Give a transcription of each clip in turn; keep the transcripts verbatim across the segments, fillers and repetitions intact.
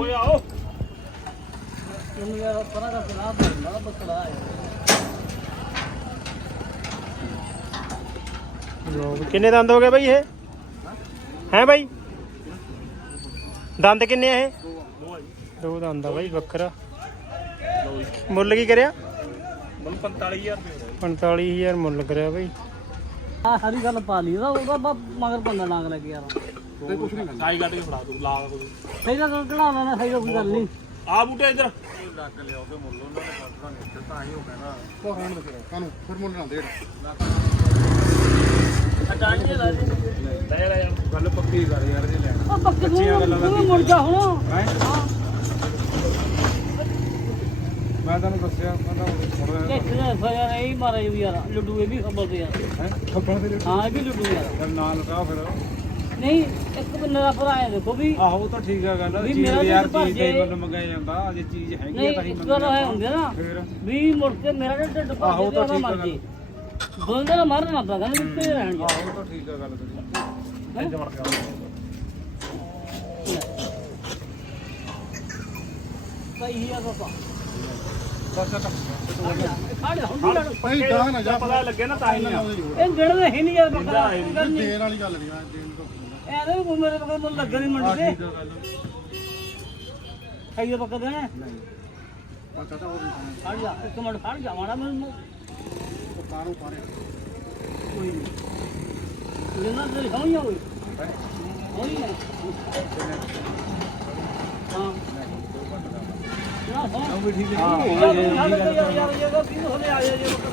ਓਏ ਆਓ ਇਹਨੂੰ ਯਾਰ ਪਰਾਂ ਦਾ ਸਲਾਹ ਬੰਦਾ ਬੱਕਰਾ ਹੈ ਲੋ ਕਿੰਨੇ ਦੰਦ ਹੋ ਗਏ ਬਾਈ ਇਹ ਹੈ ਬਾਈ ਦੰਦ ਕਿੰਨੇ ਆ ਇਹ ਦੋ ਦੰਦ ਆ ਬਾਈ ਬੱਕਰਾ ਮੁੱਲ ਕੀ ਕਰਿਆ ਮੁੱਲ ਪੰਤਾਲੀ ਹਜ਼ਾਰ ਰੁਪਏ ਪੰਤਾਲੀ ਹਜ਼ਾਰ ਮੁੱਲ ਕਰਿਆ ਬਾਈ ਆ ਸਾਰੀ ਗੱਲ ਪਾ ਲਈ ਉਹਦਾ ਉਹਦਾ ਮਗਰ ਬੰਦਾ ਨਾਗ ਲੱਗ ਯਾਰ ਤੇ ਕੁਛ ਨਹੀਂ ਸਾਈ ਕੱਢ ਕੇ ਫੜਾ ਦੂ ਲਾ ਕੋਈ ਸਹੀ ਦਾ ਕਢਾ ਲੈਣਾ ਸਹੀ ਕੋਈ ਗੱਲ ਨਹੀਂ ਆ ਬੂਟੇ ਇੱਧਰ ਲੱਗ ਲਿਆਓਗੇ ਮੁੱਲ ਉਹਨਾਂ ਨੇ ਕੱਢਣਾ ਨਹੀਂ ਤਾਂ ਹੀ ਉਹ ਕਹਿੰਦਾ ਉਹ ਰਹਿਣ ਦੇ ਕਾਨੂੰ ਫਿਰ ਮੁੱਲ ਨਾ ਦੇੜ ਅਟਾਂਗੇ ਲਾ ਦੇ ਲੈ ਲੈ ਯਾਰ ਗੱਲ ਪੱਕੀ ਕਰ ਯਾਰ ਜੇ ਲੈਣਾ ਉਹ ਪੱਕੇ ਨੂੰ ਮੁੜ ਜਾ ਹੁਣ ਹੈ ਮੈਂ ਤੁਹਾਨੂੰ ਦੱਸਿਆ ਮੈਂ ਤਾਂ ਮੁੜ ਰਿਹਾ ਕਿੱਥੇ ਫਸਿਆ ਨਹੀਂ ਮਾਰੇ ਵੀ ਯਾਰ ਲੱਡੂ ਇਹ ਵੀ ਖਬਰ ਤੇ ਯਾਰ ਹੈ ਖੱਪਣ ਦੇ ਹਾਂ ਇਹ ਵੀ ਲੱਡੂ ਯਾਰ ਫਿਰ ਨਾਲ ਲਗਾ ਫਿਰ ਨਹੀਂ ਇੱਕ ਬੰਦੇ ਦਾ ਭਰਾ ਹੈ ਦੇਖੋ ਵੀ ਆਹੋ ਤਾਂ ਠੀਕ ਆ ਗੱਲ ਵੀ ਚੀਜ਼ ਮੇਰਾ ਯਾਰ ਢਿੱਡ ਚੀਜ਼ ਦੇ ਭਰ ਮੁੱਲ ਮੰਗਾਇਆ ਜਾਂਦਾ ਜੇ ਚੀਜ਼ ਹੈਗੀ ਨਹੀਂ ਆ ਤਾਂ ਹੀ ਇੱਕ ਗੱਲ ਹੈ ਹੁੰਦੇ ਨਾ ਫਿਰ ਵੀ ਮੁੜ ਕੇ ਮੇਰਾ ਤਾਂ ਢਿੱਡ ਭਰ ਆਹੋ ਜੇ ਤਾਂ ਉਹਦਾ ਠੀਕ ਆ ਮਰ ਗੱਲ। ਜੇ ਬੰਦੇ ਦਾ ਮਰ ਨਾ ਪਗਾ ਨਹੀਂ ਤੇ ਰਹਿਣ ਜਾ ਆਹੋ ਤਾਂ ਠੀਕ ਆ ਗੱਲ ਤੇਰੀ ਇੰਜ ਵੜ ਗਿਆ ਸਹੀ ਆ ਬਾਬਾ ਬਸ ਤਾਂ ਖੜ ਜਾ ਹੁਣ ਲੜ ਭਾਈ ਜਾ ਨਾ ਜਾ ਪਤਾ ਲੱਗੇ ਨਾ ਤਾਂ ਹੀ ਆ ਇਹ ਗਿਣ ਦੇ ਹੈ ਨਹੀਂ ਯਾਰ ਬੱਕਰਾ ਗੱਲ ਨਹੀਂ ਦੇਣ ਵਾਲੀ ਗੱਲ ਨਹੀਂ ਆ ਦੇਣ ਤੋਂ ਐਵੇਂ ਕੋਈ ਮੇਰੇ ਕੋਲ ਮੁੱਲ ਲੱਗਾ ਨਹੀਂ ਮੰਡੀ ਤੇ ਠੀਕ ਆ ਗੱਲ ਖਾਈਏ ਬੱਕਰਾ ਦੇਣਾ ਨਹੀਂ ਪਤਾ ਤਾਂ ਉਹ ਵੀ ਖੜ ਜਾ ਇੱਕ ਮਿੰਟ ਖੜ ਜਾ ਮਾੜਾ ਮੈਨੂੰ ਉਹ ਕਾਨੂੰ ਪਾਰੇ ਕੋਈ ਨਹੀਂ ਇਹਨਾਂ ਦੇ ਹੋਈ ਹੋਈ ਹੋਈ ਨਾ ਹਾਂ ਨਾ ਹਾਂ ਉਹ ਵੀ ਠੀਕ ਹਾਂ ਯਾਰ ਯਾਰ ਯਾਰ ਯਾਰ ਕੀ ਹੋਲੇ ਆ ਜਾ ਜੇ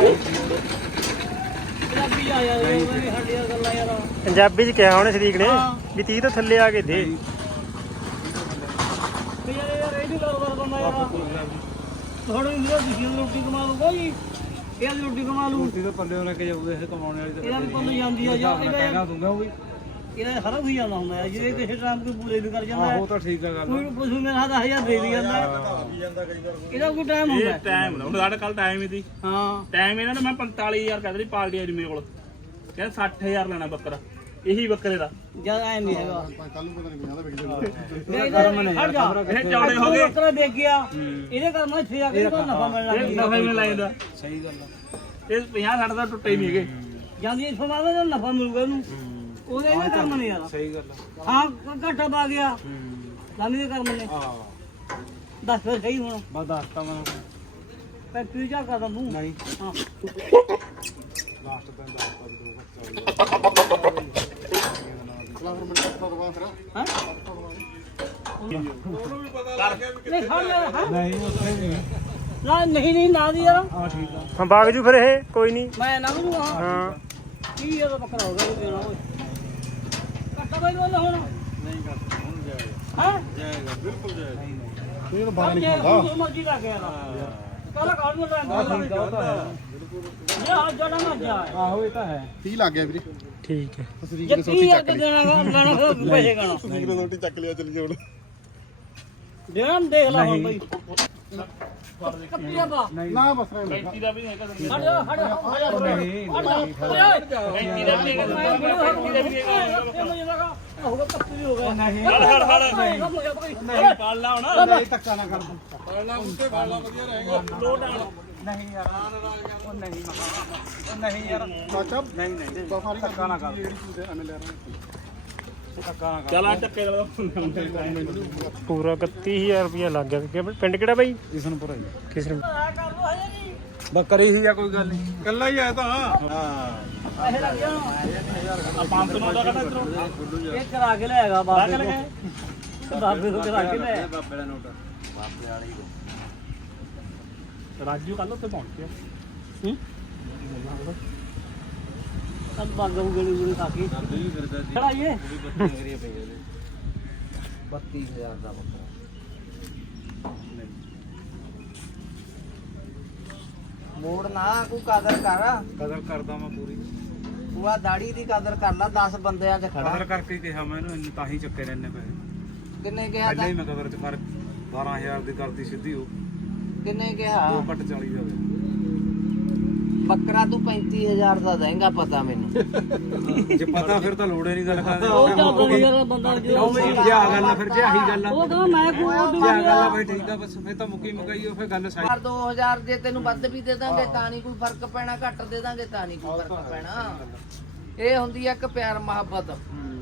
ਪੰਜਾਬੀ ਆ ਜਾ ਇਹ ਸਾਡੀਆਂ ਗੱਲਾਂ ਯਾਰ ਪੰਜਾਬੀ ਚ ਕਿਹਾ ਉਹਨੇ ਸ਼ਰੀਕ ਨੇ ਵੀ ਤੀਹ ਤੋਂ ਥੱਲੇ ਆ ਕੇ ਦੇ ਤੇ ਯਾਰ ਯਾਰ ਇਹ ਵੀ ਕਾਰੋਬਾਰ ਕਰਨਾ ਯਾਰ ਥੋੜੀ ਜਿਹੀ ਦਿਖੀ ਰੋਟੀ ਕਮਾ ਲੂਗਾ ਜੀ ਇਹ ਰੋਟੀ ਕਮਾ ਲੂ ਕੁਰਸੀ ਦੇ ਪੱਲੇ ਲੈ ਕੇ ਜਾਊਗੇ ਇਹ ਕਮਾਉਣ ਵਾਲੀ ਤਾਂ ਇਹਦਾ ਵੀ ਪੱਲੇ ਜਾਂਦੀ ਆ ਜਾਂ ਮੈਂ ਕਹਿਣਾ ਦੂੰਗਾ ਉਹ ਵੀ ਇਹਦਾ ਹਰਾ ਵੀ ਜਾਂਦਾ ਹੁੰਦਾ ਹੈ ਜੇ ਕਿਸੇ ਟਾਈਮ ਕੋਈ ਪੂਰੇ ਵੀ ਕਰ ਜਾਂਦਾ ਹੈ ਆਹੋ ਤਾਂ ਠੀਕ ਆ ਗੱਲ ਕੋਈ ਪਸ਼ੂ ਮੇਰਾ ਹੱਥ ਹਜ਼ਾਰ ਦੇ ਵੀ ਜਾਂਦਾ ਹੈ। ਇਹਦਾ ਕੋਈ ਟਾਈਮ ਹੁੰਦਾ ਇਹ ਹੈ। ਟਾਈਮ ਨਾ ਹੁਣ ਸਾਡੇ ਕੱਲ ਟਾਈਮ ਹੀ ਸੀ ਹਾਂ ਟਾਈਮ ਇਹਨਾਂ ਨੇ ਮੈਂ ਪੰਤਾਲੀ ਹਜ਼ਾਰ ਕਹਿੰਦੇ ਪਾਲਟੀ ਆਈ ਮੇਰੇ ਕੋਲ ਕਹਿੰਦਾ ਸੱਠ ਹਜ਼ਾਰ ਲੈਣਾ ਬੱਕਰਾ ਇਹੀ ਬੱਕਰੇ ਦਾ ਜਦ ਐ ਨਹੀਂ ਹੈਗਾ ਕੱਲ ਨੂੰ ਪਤਾ ਨਹੀਂ ਕਿਹਦਾ ਵਿਕ ਜਾਊਗਾ ਹਟ ਜਾ ਇਹ ਚੌੜੇ ਹੋ ਗਏ ਬੱਕਰਾ ਦੇਖ ਗਿਆ ਇਹਦੇ ਘਰ ਮੈਂ ਇੱਥੇ ਆ ਕੇ ਇਹਦਾ ਨਫਾ ਮਿਲਣਾ ਇਹ ਨਫਾ ਹੀ ਮਿਲ ਜਾਂਦਾ ਸਹੀ ਗੱਲ ਆ ਇਹ ਪੰਜਾਹ ਸੱਠ ਦਾ ਟੁੱਟੇ ਹੀ ਨਹੀਂ ਹੈਗੇ ਜਾਂਦੀ ਇਸ ਮਾਦਾ ਦਾ ਨਫਾ ਮਿਲੂਗਾ ਇਹਨੂੰ ਉਹਦੇ ਇਹਦੇ ਕਰਮ ਨਹੀਂ ਯਾਰ ਸਹੀ ਗੱਲ ਆ ਹਾਂ ਘਾਟਾ ਪਾ ਗਿਆ ਲਾਮੀ ਦੇ ਕਰਮ ਨੇ ਹਾਂ ਦੱਸ ਫਿਰ ਸਹੀ ਹੁਣ ਬਸ ਦੱਸਤਾ ਮੈਨੂੰ ਫੈਕਟਰੀ ਜਾ ਕਰਦਾ ਤੂੰ ਨਹੀਂ ਹਾਂ ਲਾਸਟ ਦਿਨ ਦੱਸਤਾ ਵੀ ਦੋ ਹਾਂ ਨਹੀਂ ਖੜ ਜਾ ਹਾਂ ਨਹੀਂ ਉੱਥੇ ਨਹੀਂ ਨਾ ਨਹੀਂ ਨਹੀਂ ਨਾ ਦੀ ਯਾਰ ਹਾਂ ਠੀਕ ਆ ਹਾਂ ਬਾਗ ਜੂ ਫਿਰ ਇਹ ਕੋਈ ਨਹੀਂ ਮੈਂ ਨਾ ਨੂੰ ਹਾਂ ਹਾਂ ਕੀ ਇਹਦਾ ਬੱਕਰਾ ਹੋ ਗਿਆ ਇਹ ਦੇਣਾ ਓਏ ਕੱਟਾ ਬਾਈ ਵਾਲਾ ਹੁਣ ਨਹੀਂ ਕਰ ਹੁਣ ਜਾਏਗਾ ਹਾਂ ਜਾਏਗਾ ਬਿਲਕੁਲ ਜਾਏਗਾ ਇਹ ਤਾਂ ਬਾਹਰ ਬਾਹਰ ਨਹੀਂ ਨਹੀਂ ਖਾਂਦਾ ਖਾਂਦਾ ਮਰਜ਼ੀ ਲੱਗ ਗਿਆ ਨਾ ਕਾਲਾ ਕਾਲ ਨੂੰ ਲੈਂਦਾ ਠੀਕ ਆ ਉਹ ਤਾਂ ਹੈ ਇਹ ਆ ਜੜਾ ਨਾ ਜਾ ਆਹੋ ਇਹ ਤਾਂ ਹੈ ਤੀਹ ਲੱਗ ਗਿਆ ਵੀਰੇ ਠੀਕ ਹੈ ਜੇ ਕੀ ਆ ਕੇ ਦੇਣਾਗਾ ਲੈਣਾ ਫਿਰ ਪੈਸੇ ਗਾਣਾ ਰੋਟੀ ਚੱਕ ਲਿਆ ਚੱਲ ਜਾਓ ਦੇਣਾ ਦੇਖ ਲੈ ਹੁਣ ਬਈ ਕੱਪੀਆ ਬਾ ਨਾ ਬਸ ਰਹਿਣ ਪੈਂਤੀ ਦਾ ਵੀ ਨਹੀਂ ਹੈਗਾ ਹਟ ਜਾ ਹਟ ਜਾ ਹਟ ਜਾ ਨਹੀਂ ਪੈਂਤੀ ਦਾ ਵੀ ਨਹੀਂ ਹੈਗਾ ਪੈਂਤੀ ਦਾ ਵੀ ਨਹੀਂ ਹੈਗਾ ਹੋਗਾ ਕੱਪੀ ਹੋ ਗਿਆ ਨਹੀਂ ਹੜ ਹੜ ਹੜ ਨਹੀਂ ਪਾਲ ਲਾ ਹੁਣ ਨਹੀਂ ਧੱਕਾ ਨਾ ਕਰ ਪਾਲਣਾ ਉੱਤੇ ਪਾਲਣਾ ਵਧੀਆ ਰਹੇਗਾ ਲੋਡ ਆਣ ਨਹੀਂ ਯਾਰ ਉਹ ਨਹੀਂ ਉਹ ਨਹੀਂ ਯਾਰ ਚਾਚਾ ਨਹੀਂ ਨਹੀਂ ਸਾਰੀ ਧੱਕਾ ਨਾ ਕਰ ਜਿਹੜੀ ਚੀਜ਼ ਐਵੇਂ ਲੈ ਰਹੇ ਧੱਕਾ ਨਾ ਕਰ ਚਲ ਆ ਟੱਕੇ ਲਾ ਪੂਰਾ ਇਕੱਤੀ ਹਜ਼ਾਰ ਰੁਪਇਆ ਲੱਗ ਗਿਆ ਕਿ ਪਿੰਡ ਕਿਹੜਾ ਬਾਈ ਕਿਸ਼ਨਪੁਰ ਆਈ ਕਿਸ ਨੂੰ ਕਰ ਦੋ ਹਜੇ ਨਹੀਂ ਬੱਕਰੀ ਹੀ ਆ ਕੋਈ ਗੱਲ ਨਹੀਂ ਕੱਲਾ ਹੀ ਆਇਆ ਤਾਂ ਹਾਂ ਪੈਸੇ ਲੱਗ ਜਾਣ ਆ ਪੰਜ ਸੌ ਦਾ ਕੱਢ ਇਧਰੋਂ ਇਹ ਕਰਾ ਕੇ ਲਿਆਏਗਾ ਬਾਬੇ ਕੋਲ ਬਾਬੇ ਕੋਲ ਕਰਾ ਕੇ ਲੈ ਬਾਬੇ ਦਾ ਨੋਟ ਬਾਬੇ ਵਾਲੇ ਹੀ ਰਾਜੂ ਕੱਲ ਉੱਥੇ ਪਹੁੰਚ ਗਿਆ ਹੂੰ ਕੱਲ ਬਾਗੂ ਗਲੀ ਗੁਲੀ ਖਾ ਕੇ ਵੀ ਫਿਰਦਾ ਸੀ ਚੜਾਈਏ ਬੱਤੀ ਪਈ ਉਹਦੇ ਬੱਤੀ ਹਜ਼ਾਰ ਦਾ ਬੱਕਰਾ ਮੋੜ ਨਾ ਕੋਈ ਕਦਰ ਕਰ ਕਦਰ ਕਰਦਾ ਮੈਂ ਪੂਰੀ ਪੂਰਾ ਦਾੜੀ ਦੀ ਕਦਰ ਕਰ ਲਾ ਦਸ ਬੰਦਿਆਂ 'ਚ ਖੜਾ ਕਦਰ ਕਰਕੇ ਹੀ ਕਿਹਾ ਮੈਂ ਇਹਨੂੰ ਇੰਨੇ ਤਾਂ ਹੀ ਚੱਕੇ ਨੇ ਇੰਨੇ ਪੈਸੇ ਕਿੰਨੇ ਕਿਹਾ ਪਹਿਲਾਂ ਹੀ ਮੈਂ ਕਦਰ ਚ ਫਰਕ ਬਾਰਾਂ ਹਜ਼ਾਰ ਦੀ ਕਰਤੀ ਸਿੱਧੀ ਉਹ ਕਿੰਨੇ ਕਿਹਾ ਦੋ ਘੱਟ ਚਾਲੀ ਦਾ ਬੱਕਰਾ ਤੂੰ ਪੈਂਤੀ ਹਜ਼ਾਰ ਦਾ ਦੇਂਗਾ ਪਤਾ ਮੈਨੂੰ। ਜੇ ਪਤਾ ਫਿਰ ਤਾਂ ਲੋੜ ਹੀ ਨਹੀਂ ਗੱਲ ਕਰਨ ਉਹ ਚੱਲਦਾ ਨਹੀਂ ਯਾਰ ਬੰਦਾ ਦੀ। ਉਹ ਬਈ ਜੇ ਆ ਗੱਲ ਆ ਫਿਰ ਜੇ ਆਹੀ ਗੱਲ ਆ ਉਹ ਕਹਿੰਦਾ ਮੈਂ ਕੋਈ ਉਹ ਜੇ ਆ ਗੱਲ ਆ ਬਈ ਠੀਕ ਆ ਬਸ ਫਿਰ ਤਾਂ ਮੁੱਕੀ ਮੁਕਾਈ ਉਹ ਫਿਰ ਗੱਲ ਸਾਈ। ਯਾਰ ਦੋ ਹਜ਼ਾਰ ਜੇ ਤੈਨੂੰ ਵੱਧ ਵੀ ਦੇ ਦਾਂਗੇ ਤਾਂ ਨਹੀਂ ਕੋਈ ਫਰਕ ਪੈਣਾ, ਘੱਟ ਦੇ ਦਾਂਗੇ ਤਾਂ ਨਹੀਂ ਕੋਈ ਫਰਕ ਪੈਣਾ। ਇਹ ਹੁੰਦੀ ਆ ਇੱਕ ਪਿਆਰ ਮੁਹੱਬਤ।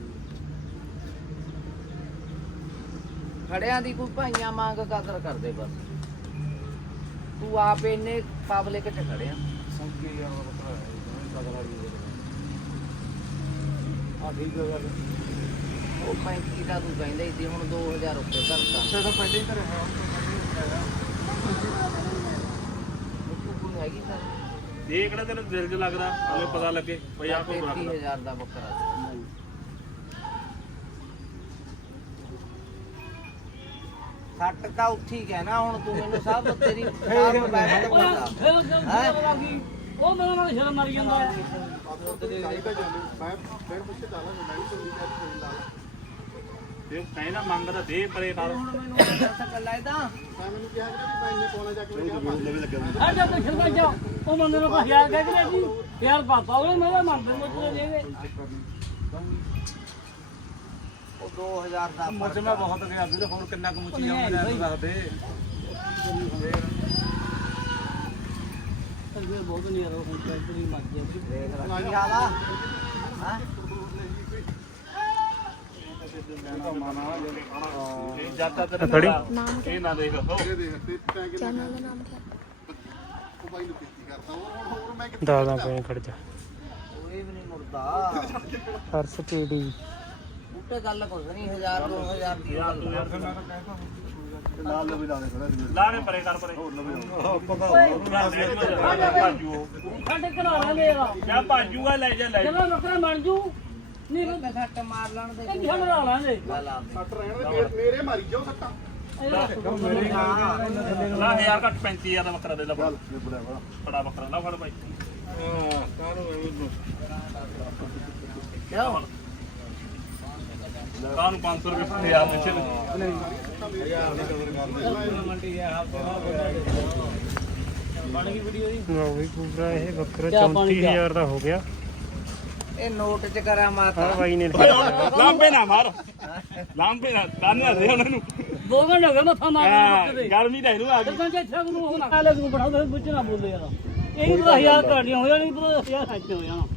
ਖੜਿਆਂ ਦੀ ਕੋਈ ਭਾਈਆਂ ਮੰਗ ਕਦਰ ਕਰਦੇ ਬਸ। ਤੂੰ ਆਪ ਇੰਨੇ ਪਬਲਿਕ ਚ ਖੜਿਆ। ਆ ਠੀਕ ਆ ਗੱਲ। ਉਹ ਪੈਂਤੀ ਦਾ ਤੂੰ ਕਹਿੰਦਾ ਸੀ ਹੁਣ ਦੋ ਹਜ਼ਾਰ ਉੱਤੇ ਕਰਤਾ। ਤੇ ਤਾਂ ਪਹਿਲੇ ਹੀ ਘਰੇ ਹੈ ਕੋਈ ਹੈਗੀ ਸਰ ਇਹ ਕਿਹੜਾ ਤੈਨੂੰ ਦਿਲ 'ਚ ਲੱਗਦਾ ਹਲੇ ਪਤਾ ਲੱਗੇ ਬਈ ਆ ਕੋਈ ਤੇਤੀ ਹਜ਼ਾਰ ਦਾ ਬੱਕਰਾ। ਸੱਟ ਤਾਂ ਉੱਠੀ ਗਿਆ ਨਾ ਹੁਣ ਤੂੰ ਮੈਨੂੰ ਸਭ ਤੇਰੀ ਸਭ ਬੈਠ ਉਹ ਯਾਰ ਪਤਾ। ਫਿਰ ਫਿਰ ਆ ਗਈ ਉਹ ਮੇਰੇ ਨਾਲ ਸ਼ਰਮ ਮਾਰੀ ਜਾਂਦਾ ਹੈ। ਇਹ ਕਹਿੰਦਾ ਮੰਗਦਾ ਦੇ ਪਰੇ ਕਰ ਹੁਣ ਮੈਨੂੰ ਦੱਸ ਕੱਲਾ ਇਹਦਾ ਆ ਜਾ ਤੇ ਸ਼ਰਮਾ ਜਾ ਉਹ ਬੰਦੇ ਨੂੰ ਕਹਿਆ ਕਹਿ ਕੇ ਜੀ ਯਾਰ ਪਾਪਾ ਉਹਨੇ ਮੇਰਾ ਮੰਨਦੇ ਮੁੱਚੇ ਦੇ ਦੇ। ਉਹ ਦੋ ਹਜ਼ਾਰ ਦਾ ਮੁੱਚ ਮੈਂ ਬਹੁਤ ਗਿਆ ਵੀਰ ਹੁਣ ਕਿੰਨਾ ਕੁ ਮੁੱਚੀ ਆਉਂਦੇ ਨੇ ਦੱਸਦੇ। ਫਿਰ ਬਹੁਤ ਨਹੀਂ ਯਾਰ ਹੁਣ ਟੈਂਪਰੀ ਮੱਜ ਜੇ ਦੇਖ ਲੈ ਕੀ ਹਾਲ ਆ ਹਾਂ ਇਹ ਜਾਤਾ ਤੇਰਾ ਥੋੜੀ ਇਹ ਨਾ ਦੇਖ ਹੋ ਦਾਦਾ ਪਏ ਖੜ ਜਾ ਕੋਈ ਵੀ ਨਹੀਂ ਮੁਰਦਾ। ਫਰਸ ਟੀਡੀ ਬੂਟੇ ਗੱਲ ਕੁਛ ਨਹੀਂ ਹਜ਼ਾਰ ਦੋ ਹਜ਼ਾਰ ਦੀ ਗੱਲ। ਲਾ ਕੇ ਪਰੇ ਕਰ ਪਰੇ ਭਾਜੂ ਸਾਡੇ ਘਰਾਂ ਦੇ ਆ ਜਾਂ ਭਾਜੂਗਾ ਲੈ ਜਾ ਲੈ ਜਾ। ਜਦੋਂ ਬੱਕਰਾ ਬਣ ਜੂ ਨਹੀਂ ਮੈਂ ਸੱਟ ਮਾਰ ਲੈਣ ਦੇ ਇਹ ਛੱਡ ਲਾ ਲਾਂਗੇ ਗੱਲ ਆ ਮੇਰੇ ਮਾਰੀ ਜਾਓ ਸੱਟਾਂ। ਲਾ ਹਜ਼ਾਰ ਘੱਟ ਪੈਂਤੀ ਹਜ਼ਾਰ ਦਾ ਬੱਕਰਾ ਦੇ ਲਾ ਫੜ ਬੜਾ ਬੱਕਰਾ ਲਾ ਫੜ ਭਾਈ ਹਾਂ ਕਾਹਨੂੰ ਕਿਉਂ ਕਾਹਨੂੰ ਪੰਜ ਸੌ ਰੁਪਏ ਹਜ਼ਾਰ ਪਿੱਛੇ ਲੱਗੇ ਲਓ ਵੀ ਪੂਰਾ ਇਹ ਬੱਕਰਾ ਚੌਂਤੀ ਹਜ਼ਾਰ ਦਾ ਹੋ ਗਿਆ। ਇਹ ਨੋਟ ਚ ਕਰਾ ਮਾਤਾ ਹਾਂ ਬਾਈ ਨੇ ਲਾਂਬੇ ਨਾ ਮਾਰ ਲਾਂਬੇ ਨਾ ਤਾਨੇ ਦੇ ਉਹਨਾਂ ਨੂੰ ਦੋ ਘੰਟੇ ਹੋ ਗਏ ਮੱਥਾ ਮਾਰਦਾ ਬੱਕਰੇ ਦੇ। ਗਰਮੀ ਦਾ ਇਹਨੂੰ ਆ ਗਈ ਜਦੋਂ ਜੇ ਇੱਥੇ ਨੂੰ ਹੋਣਾ ਆਲੇ ਨੂੰ ਬਣਾਉਂਦੇ ਵਿੱਚ ਨਾ ਬੋਲੇ ਯਾਰ ਇਹ ਤਾਂ ਹਜ਼ਾਰ ਕਾਟੀਆਂ ਹੋ ਜਾਣੀ ਤਾਂ ਹਜ਼ਾਰ ਸੱਚ ਹੋ ਜਾਣਾ।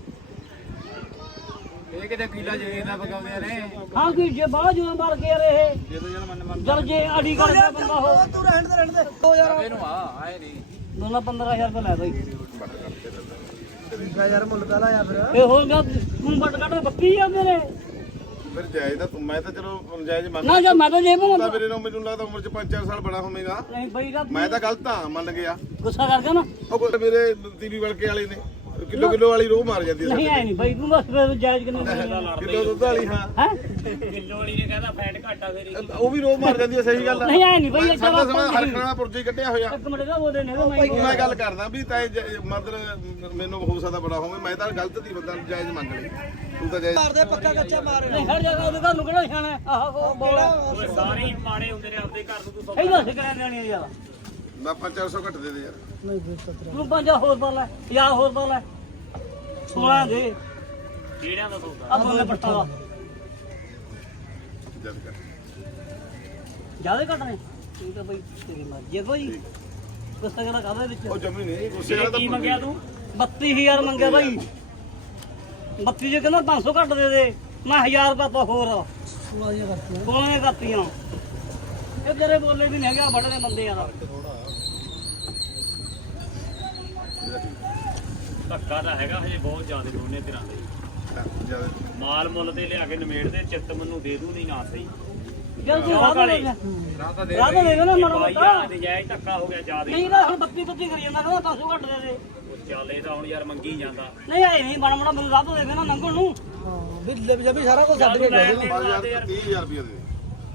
ਇਹ ਕਿਤੇ ਕੀਲਾ ਜੇ ਇਹਨਾਂ ਪਕਾਉਂਦੇ ਨੇ। ਹਾਂ ਕੋਈ ਜੇ ਬਾਹਰ ਜੂਆਂ ਮਾਰ ਕੇ ਯਾਰ ਇਹ ਜੇ ਤਾਂ ਜਨ ਮੰਨ ਮੰਨ ਜਦ ਜੇ ਆਡੀ ਕਰਦਾ ਬੰਦਾ ਹੋ ਤੂੰ ਰਹਿਣ ਦੇ ਰਹਿਣ ਦੇ ਦੋ ਯਾਰ ਇਹਨੂੰ ਆ ਆਏ ਨਹੀਂ ਦੋਨਾਂ ਪੰਦਰਾਂ ਹਜ਼ਾਰ ਰੁਪਏ ਲੈ ਬਈ ਠੀਕ ਆ ਯਾਰ ਮੁੱਲ ਪਹਿਲਾ ਆ ਫਿਰ ਇਹ ਹੋਰ ਗਾ ਤੂੰ ਵੱਟ ਕੱਢ ਬੱਕੀ ਜਾਂਦੇ ਨੇ ਫਿਰ ਜਾਇਜ਼ ਤਾਂ ਮੈਂ ਤਾਂ ਚਲੋ ਜਾਇਜ਼ ਮੰਨ ਨਾ ਜਾ ਮੈਂ ਤਾਂ ਜੇ ਮੂੰਹ ਤਾਂ ਵੀਰੇ ਨੂੰ ਮੈਨੂੰ ਲੱਗਦਾ ਉਮਰ ਚ ਪੰਜ ਚਾਰ ਸਾਲ ਬੜਾ ਹੋਵੇਗਾ। ਨਹੀਂ ਬਈ ਦਾ ਮੈਂ ਤਾਂ ਗਲਤ ਹਾਂ ਮੰਨ ਗਿਆ। ਗੁੱਸਾ ਕਰ ਗਿਆ ਨਾ ਉਹ ਕੋਈ ਮੇਰੇ ਤੀਵੀ ਵਲਕੇ ਵਾਲੇ ਨੇ ਕਿਲੋ ਕਿਲੋ ਵਾਲੀ ਰੋਹ ਮਾਰ ਜਾਂਦੀ ਨਹੀਂ ਆਏ ਨਹੀਂ ਬਈ ਤੂੰ ਬਸ ਫਿਰ ਜਾਇਜ਼ ਕਿੰਨੇ ਕਿਲੋ ਦੁੱਧ ਵਾਲੀ ਹਾਂ ਹੈ ਕਿਲੋ ਵਾਲੀ ਨੇ ਕਹਿੰਦਾ ਫੈਟ ਘਾਟਾ ਫੇਰ ਉਹ ਵੀ ਰੋਹ ਮਾਰ ਜਾਂਦੀ ਹੈ। ਸਹੀ ਗੱਲ ਨਹੀਂ ਆਏ ਨਹੀਂ ਬਈ ਸਾਡਾ ਸਮਾਂ ਹਰਖਣਾ ਪੁਰਜੇ ਹੀ ਕੱਢਿਆ ਹੋਇਆ। ਇੱਕ ਮਿੰਟ ਦਾ ਬੋਲੇ ਨੇ ਮੈਂ ਮੈਂ ਗੱਲ ਕਰਦਾ ਵੀ ਤਾਂ ਮਤਲਬ ਮੈਨੂੰ ਹੋ ਸਕਦਾ ਬੜਾ ਹੋਵੇ। ਮੈਂ ਤਾਂ ਗਲਤ ਦੀ ਬੰਦਾ ਜਾਇਜ਼ ਮੰਗ ਲਈ। ਤੂੰ ਤਾਂ ਜਾਇਜ਼ ਮਾਰਦੇ ਪੱਕਾ ਕੱਚਾ ਮਾਰ ਨਹੀਂ ਖੜ ਜਾ ਉਹਦੇ ਘਰ ਨੂੰ ਕਿਹੜਾ ਛਾਣਾ ਆਹ ਬੋਲ ਸਾਰੇ ਹੀ ਮਾੜੇ ਹੁੰਦੇ ਨੇ ਆਪਦੇ ਘਰ ਨੂੰ ਤੂੰ ਇਹਦਾ ਸਿਕਰਾਂ ਦੇਣੀ ਯਾਰ ਮੈਂ ਪੰਜ ਚਾਰ ਸੌ ਘੱਟ ਦੇ ਦੇ ਯਾਰ। ਤੂੰ ਪੰਜਾ ਹੋਰ ਪਾ ਲੈ ਯਾ ਹੋਰ ਪਾ ਲੈ ਸੋਲਾਂ ਦੇ ਕਿਹੜਿਆਂ ਦਾ ਸੌਦਾ ਆ ਬੋਲੇ ਪੱਟਾ ਦਾ ਜਦ ਕਰ ਜਿਆਦਾ ਕੱਟਣੇ ਠੀਕ ਆ ਬਈ ਤੇਰੀ ਮਰਜ਼ੀ ਹੈ ਕੋਈ ਗੁੱਸਾ ਕਰਾ ਕਾਹਦੇ ਵਿੱਚ ਉਹ ਜਮੀ ਨਹੀਂ ਗੁੱਸੇ ਵਾਲਾ ਕੀ ਤਾਂ ਮੰਗਿਆ ਤੂੰ ਬੱਤੀ ਹਜ਼ਾਰ ਮੰਗਿਆ ਬਾਈ ਬੱਤੀ ਜੇ ਕਹਿੰਦਾ ਪੰਜ ਸੌ ਘੱਟ ਦੇ ਦੇ ਮੈਂ ਹਜ਼ਾਰ ਰੁਪਏ ਹੋਰ ਸੋਲਾਂ ਦੀਆਂ ਕਰਤੀਆਂ ਸੋਲਾਂ ਦੀਆਂ ਕਰਤੀਆਂ ਇਹ ਤੇਰੇ ਬੋਲੇ ਵੀ ਨਹੀਂ ਹੈਗਾ ਬੜੇ ਦੇ ਬੰਦੇ ਯਾਰ ਧੱਕਾ ਤਾਂ ਹੈਗਾ ਹਜੇ ਬਹੁਤ ਜ਼ਿਆਦਾ ਦੋਨੇ ਤੇਰਾਂ ਦੇ ਜਦ ਮਾਲ ਮੁੱਲ ਤੇ ਲਿਆ ਕੇ ਨਿਮੇੜ ਦੇ ਚਿੱਤ ਮੈਨੂੰ ਦੇ ਦੂ ਨਹੀਂ ਨਾ ਸਹੀ ਜਦ ਤੂੰ ਰਾਹ ਦੇ ਰਾਹ ਤਾਂ ਦੇ ਰਾਹ ਤਾਂ ਦੇ ਨਾ ਮਨ ਬਾਈ ਮਤਾ ਆ ਨਜਾਇਜ਼ ਧੱਕਾ ਹੋ ਗਿਆ ਜ਼ਿਆਦਾ ਨਹੀਂ ਨਾ ਹੁਣ ਬੱਤੀ ਬੱਤੀ ਕਰੀ ਜਾਂਦਾ ਕਹਿੰਦਾ ਪੰਜ ਸੌ ਘੱਟ ਦੇ ਦੇ ਚੱਲ ਇਹ ਤਾਂ ਹੁਣ ਯਾਰ ਮੰਗੀ ਜਾਂਦਾ ਨਹੀਂ ਆਏ ਨਹੀਂ ਬੜਾ ਬੜਾ ਮੈਨੂੰ ਰਾਹ ਤੋਂ ਦੇ ਦੇਣਾ ਨੰਗਣ ਨੂੰ ਵੀ ਜਬੀ ਸਾਰਾ ਕੁਝ ਛੱਡ ਕੇ ਪੰਜ ਹਜ਼ਾਰ ਤੀਹ ਹਜ਼ਾਰ ਰੁਪਏ ਦੇ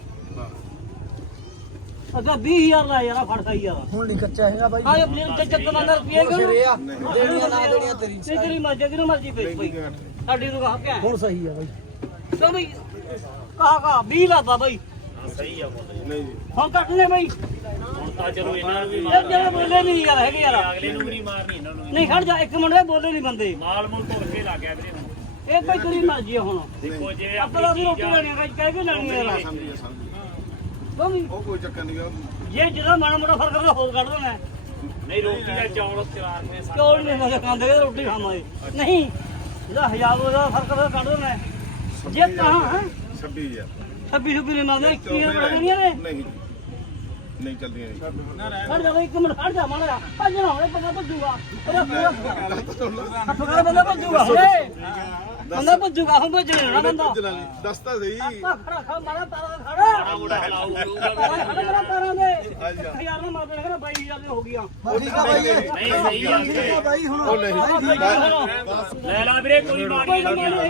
ਅੱਛਾ ਵੀਹ ਹਜ਼ਾਰ ਦਾ ਯਾਰ ਫੜ ਖਾਈ ਯਾਰ ਹੁਣ ਨਹੀਂ ਕੱਚਾ ਹੈਗਾ ਬਾਈ ਹਾਂ ਇਹ ਪਲੇਨ ਤੇ ਚੱਕ ਮੰਦਰ ਰੁਪਏ ਕਿਉਂ ਦੇਣੀਆਂ ਨਾ ਦੇਣੀਆਂ ਤੇਰੀ ਨਹੀਂ ਤੇਰੀ ਮਰਜ਼ੀ ਕਿਹਨੂੰ ਮਰਜ਼ੀ ਵੇਚ ਬਈ ਸਾਡੀ ਨੂੰ ਕਹਾ ਪਿਆ ਹੁਣ ਸਹੀ ਆ ਬਾਈ ਕਿਉਂ ਬਈ ਕਹਾ ਕਹਾ ਵੀਹ ਲਾਦਾ ਬਈ ਸਹੀ ਆ ਬੋਲ ਨਹੀਂ ਜੀ ਹੁਣ ਕੱਟ ਲੈ ਬਈ ਹੁਣ ਤਾਂ ਚਲੋ ਇਹਨਾਂ ਨੂੰ ਵੀ ਇਹ ਜਿਹੜੇ ਬੋਲੇ ਨਹੀਂ ਯਾਰ ਹੈਗੇ ਯਾਰ ਅਗਲੇ ਨੂੰ ਵੀ ਮਾਰਨੀ ਇਹਨਾਂ ਨੂੰ ਨਹੀਂ ਖੜ ਜਾ ਇੱਕ ਮਿੰਟ ਇਹ ਬੋਲੇ ਨਹੀਂ ਬੰਦੇ ਮਾਲ ਮੂਲ ਧੁਰ ਕੇ ਲੱਗ ਗਿਆ ਵੀਰੇ ਹੁਣ ਇਹ ਭਾਈ ਤੇਰੀ ਮਰਜ਼ੀ ਆ ਹੁਣ ਦੇਖੋ ਜਿਵੇਂ ਆਪਣਾ ਆਪਣੀ ਵੀ ਰੋਟੀ ਚੀਜ਼ ਲੈਣੀ ਹੈ ਕਹਿ ਕੇ ਲੈਣੀ ਹੈ ਯਾਰ ਸਮਝੀ ਸਮਝੀ ਕਿਉਂ ਨਹੀਂ ਉਹ ਕੋਈ ਚੱਕਰ ਨਹੀਂ ਗਾ ਜੇ ਜਿਹੜਾ ਮਾੜਾ ਮੋਟਾ ਫਰਕ ਕਰਦਾ ਹੋਰ ਕੱਢ ਦੇਣਾ ਨਹੀਂ ਰੋਟੀ ਦਾ ਚੌਲ ਚਲਾਰ ਨੇ ਕਿਉਂ ਨਹੀਂ ਮੈਂ ਖਾਂਦੇ ਕਿ ਰੋਟੀ ਖਾਵਾਂਗੇ ਨਹੀਂ ਇਹਦਾ ਹਜ਼ਾਰ ਦਾ ਫਰਕ ਕਰਦਾ ਕੱਢ ਦੇਣਾ ਜੇ ਕਹਾਂ ਹੈ ਛੱਬੀ ਹਜ਼ਾਰ ਛੱਬੀ ਛੱਬੀ ਨੇ ਮਾਰਦੇ ਕੀ ਬੜਾ ਨਹੀਂ ਨੇ ਨਹੀਂ ਨਹੀਂ ਚੱਲਦੀਆਂ ਨਹੀਂ ਖੜ ਜਾ ਇੱਕ ਮਿੰਟ ਖੜ ਜਾ ਮਾੜਾ ਭੱਜਣਾ ਹੋਵੇ ਬੰਦਾ ਭੱਜੂਗਾ ਉਹਦਾ ਪੂਰਾ ਹੱਥ ਕਰ ਬੰਦਾ ਭੱਜੂਗਾ ਹੋਵੇ ਬੰਦਾ ਭੱਜੂਗਾ ਹੁਣ ਭੱਜਣਾ ਨਾ ਬੰਦਾ ਦੱਸਤਾ ਸਹੀ ਖੜਾ ਖੜਾ ਮਾਰਾ ਤਾਰਾ ਖੜਾ ਮੁੰਡਾ ਹਲਾਊ ਤਾਰਾ ਖੜਾ ਮੇਰਾ ਤਾਰਾ ਦੇ ਹਜ਼ਾਰ ਨਾ ਮਾਰ ਦੇਣਾ ਬਾਈ ਹਜ਼ਾਰ ਦੀ ਹੋ ਗਈਆਂ ਨਹੀਂ ਸਹੀ ਆ ਬਾਈ ਹੁਣ ਉਹ ਨਹੀਂ ਲੈ ਲਾ ਵੀਰੇ ਕੋਈ ਮਾਰੀ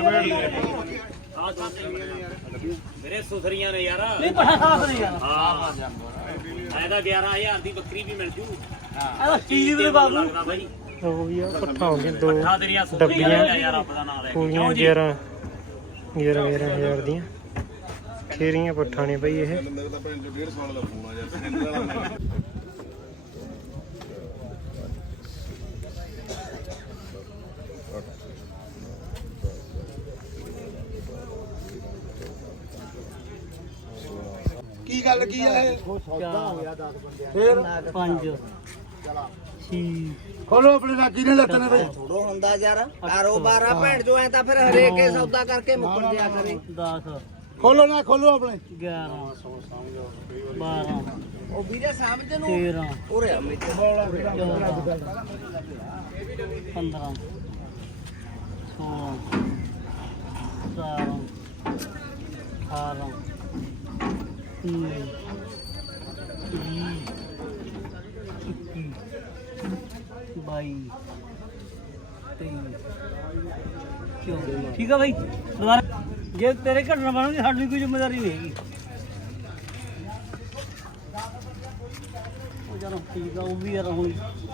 ਆ ਵੀਰੇ ਸੁਥਰੀਆਂ ਨੇ ਯਾਰ ਨਹੀਂ ਪੜਾ ਸਾਫ ਨਹੀਂ ਯਾਰ ਹਾਂ ਐਦਾ ਗਿਆਰਾਂ ਹਜ਼ਾਰ ਦੀ ਬੱਕਰੀ ਵੀ ਮਿਲ ਜੂ ਇਹਦਾ ਚੀਜ਼ ਦੇ ਬਾਬੂ ਲੱਗਦਾ ਬਾਈ ਦੋ ਵੀ ਆ ਪੱਠਾ ਹੋ ਗਏ ਦੋ ਆ ਤੇਰੀਆਂ ਸੁਥਰੀਆਂ ਨੇ ਯਾਰ ਰੱਬ ਦਾ ਨਾਮ ਲੈ ਕੇ ਪੂਰੀਆਂ ਗਿਆਰਾਂ ਗਿਆਰਾਂ ਗਿਆਰਾਂ ਹਜ਼ਾਰ ਦੀਆਂ ਖੇਰੀਆਂ ਪੱਠਾ ਨੇ ਬਈ ਇਹ ਮੇਰੇ ਤਾਂ ਭੈਣ ਚੋ ਡੇਢ ਸਾਲ ਦਾ ਫੋਨ ਆ ਯਾਰ ਸੈਂਟਰ ਵਾਲਾ ਕੀ ਗੱਲ ਕੀ ਹੈ ਫਿਰ ਪੰਜ ਛੇ ਖੋਲੋ ਆਪਣੇ ਨਾਲ ਕਿਹਨੇ ਲੱਤਾਂ ਨੇ ਬਈ ਥੋੜੋ ਹੁੰਦਾ ਯਾਰ ਕਾਰੋਬਾਰ ਆ ਭੈਣ ਜੋ ਐ ਤਾਂ ਫਿਰ ਹਰੇਕ ਹੀ ਸੌਦਾ ਕਰਕੇ ਮੁੱਕਰ ਦਿਆ ਕਰੇ ਦਸ ਖੋਲੋ ਨਾ ਖੋਲੋ ਆਪਣੇ ਗਿਆਰਾਂ ਬਾਰਾਂ ਉਹ ਵੀਰੇ ਸਮਝ ਨੂੰ ਤੇਰਾਂ ਉਰੇ ਆ ਮੇਰੇ ਚੌਦਾਂ ਪੰਦਰਾਂ ਸੋਲਾਂ ਸਤਾਰਾਂ ਅਠਾਰਾਂ ਉੱਨੀ ਵੀਹ ਇੱਕੀ ਬਾਈ ਤੇਈ ਚੌਵੀ ਠੀਕ ਆ ਬਾਈ ਦੁਬਾਰਾ ਜੇ ਤੇਰੇ ਘਟਨਾ ਬਣੂਗੀ ਸਾਡੀ ਕੋਈ ਜ਼ਿੰਮੇਵਾਰੀ ਨਹੀਂ ਹੈਗੀ ਉਹ ਚਲੋ ਠੀਕ ਆ ਉਹ ਵੀ ਯਾਰ ਹੁਣ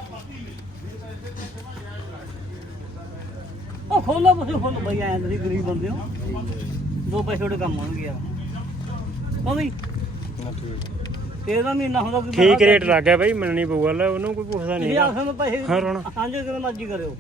ਉਹ ਖੋਲੋ ਤੁਸੀਂ ਖੋਲੋ ਬਈ ਆਏ ਤੁਸੀਂ ਗਰੀਬ ਬੰਦੇ ਹੋ ਦੋ ਪੈਸੇ ਤੁਹਾਡੇ ਕੰਮ ਆਉਣਗੇ ਯਾਰ ਉਹ ਵੀ ਤੇਰਾ ਮਹੀਨਾ ਹੁੰਦਾ ਕੋਈ ਠੀਕ ਰੇਟ ਲੱਗ ਗਿਆ ਬਈ ਮੰਨਣੀ ਪਊਗਾ ਲੈ ਉਹਨੂੰ ਕੋਈ ਪੁੱਛਦਾ ਨਹੀਂ ਇਹ ਹੈਗਾ ਆਖਰ ਮੈਂ ਪੈਸੇ ਹਾਂ ਰੋਣਾ ਸਾਂਝੇ ਕਿਵੇਂ ਮਰਜ਼ੀ ਕਰਿਓ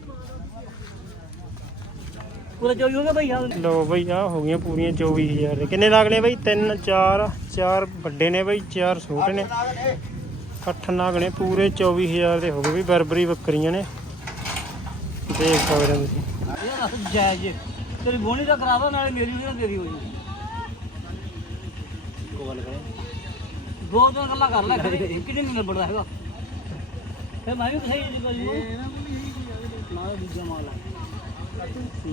ਪੂਰਾ ਚੋਈ ਹੋ ਗਿਆ ਬਈ ਯਾਰ ਲੋ ਬਈ ਆ ਹੋ ਗਈਆਂ ਪੂਰੀਆਂ ਚੌਵੀ ਹਜ਼ਾਰ ਦੇ ਕਿੰਨੇ ਨਾਗ ਨੇ ਬਈ ਤਿੰਨ ਚਾਰ ਚਾਰ ਵੱਡੇ ਨੇ ਬਈ ਚਾਰ ਛੋਟੇ ਨੇ ਅੱਠ ਨਾਗ ਨੇ ਪੂਰੇ ਚੌਵੀ ਹਜ਼ਾਰ ਦੇ ਹੋ ਗਏ ਵੀ ਬਰਬਰੀ ਬੱਕਰੀਆਂ ਨੇ ਦੇਖ ਸਕਦੇ ਹੋ ਤੁਸੀਂ ਯਾਰ ਜਾਇਜ਼ ਤੇਰੀ ਬੋਣੀ ਦਾ ਕਰਾਵਾ ਨਾਲੇ ਮੇਰੀ ਵੀ ਨਾ ਤੇਰੀ ਹੋ ਜੀ ਦੋ ਦਿਨ ਗੱਲਾਂ ਕਰ ਲੈ ਖੜੇ ਕਿਹਨੇ ਨਹੀਂ ਲੱਭਦਾ ਹੈਗਾ ਫੇ ਮੈਂ ਵੀ ਸਹੀ ਜੀ ਕੋਈ ਨਾ ਦੂਜਾ ਮਾਲ ਆ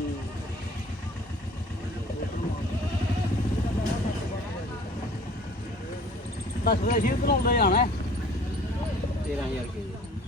ਬਸ ਵੇ ਸ਼ੀਰ ਬਣਾਉਂਦਾ ਜਾਣਾ ਤੇਰਾਂ ਹਜ਼ਾਰ ਰੁਪਏ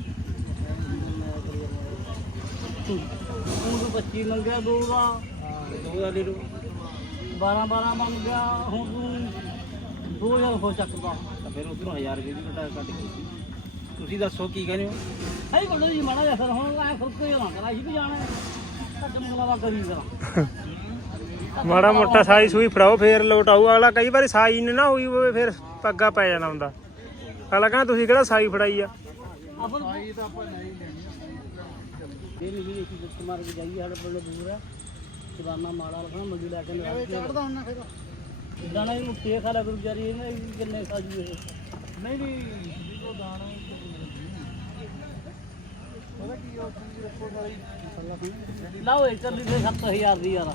ਤੂੰ ਪੱਚੀ ਮੰਗਿਆ ਦੋ ਦਾ ਦੋ ਦਾ ਲੈ ਲਓ ਬਾਰਾਂ ਬਾਰਾਂ ਮੰਗ ਗਿਆ ਹੁਣ ਤੂੰ ਦੋ ਹਜ਼ਾਰ ਹੋ ਚੱਕਦਾ ਤਾਂ ਫਿਰ ਉਧਰੋਂ ਹਜ਼ਾਰ ਰੁਪਏ ਦੀ ਘਟਾ ਕੱਟ ਗਈ ਤੁਸੀਂ ਦੱਸੋ ਕੀ ਕਹਿੰਦੇ ਹੋ ਸਹੀ ਬੋਲੋ ਜੀ ਮਾੜਾ ਜਿਹਾ ਫਿਰ ਹੁਣ ਐ ਖੁਦ ਕੋਈ ਨਾ ਕਰਾ ਅਸੀਂ ਵੀ ਜਾਣਾ ਕੱਟ ਮੰਗਲਾਵਾ ਕਰੀ ਕਰਾਂ ਮਾੜਾ ਮੋਟਾ ਸਾਈ ਸੂਈ ਫੜਾਓ ਫੇਰ ਲੋਟ ਆਊ ਅਗਲਾ ਕਈ ਵਾਰੀ ਸਾਈ ਨੇ ਨਾ ਹੋਈ ਹੋਵੇ ਫਿਰ ਪੱਗਾ ਪੈ ਜਾਣਾ ਹੁੰਦਾ ਅਗਲਾ ਕਹਿੰਦਾ ਤੁਸੀਂ ਕਿਹੜਾ ਸਾਈ ਫੜਾਈ ਆ ਆਪਾਂ ਸਾਈ ਤਾਂ ਆਪਾਂ ਨਹੀਂ ਲੈਣੀ ਇਹ ਨਹੀਂ ਅਸੀਂ ਜਿੱਤ ਮਾਰ ਕੇ ਜਾਈਏ ਸਾਡੇ ਕੋਲ ਦੂਰ ਹੈ ਕਿਰਾਨਾ ਮਾੜਾ ਲਖਣਾ ਮੰਡੀ ਲੈ ਕੇ ਲੈ ਚੜਦਾ ਉਹਨਾਂ ਫਿਰ ਦਾਣਾ ਇਹਨੂੰ ਕੇ ਖਾ ਲਿਆ ਕਰੂ ਵਿਚਾਰੀ ਇਹਨੇ ਵੀ ਕਿੰਨੇ ਖਾ ਜੂ ਇਹ ਨਹੀਂ ਨਹੀਂ ਜਦੋਂ ਦਾਣਾ ਉਹਦਾ ਕੀ ਉਹ ਚੀਜ਼ ਰੱਖੋ ਵਾਲੀ ਲਾਓ ਇਹ ਚੱਲੀ ਤੇ ਸੱਤ ਹਜ਼ਾਰ ਦੀ ਯਾਰ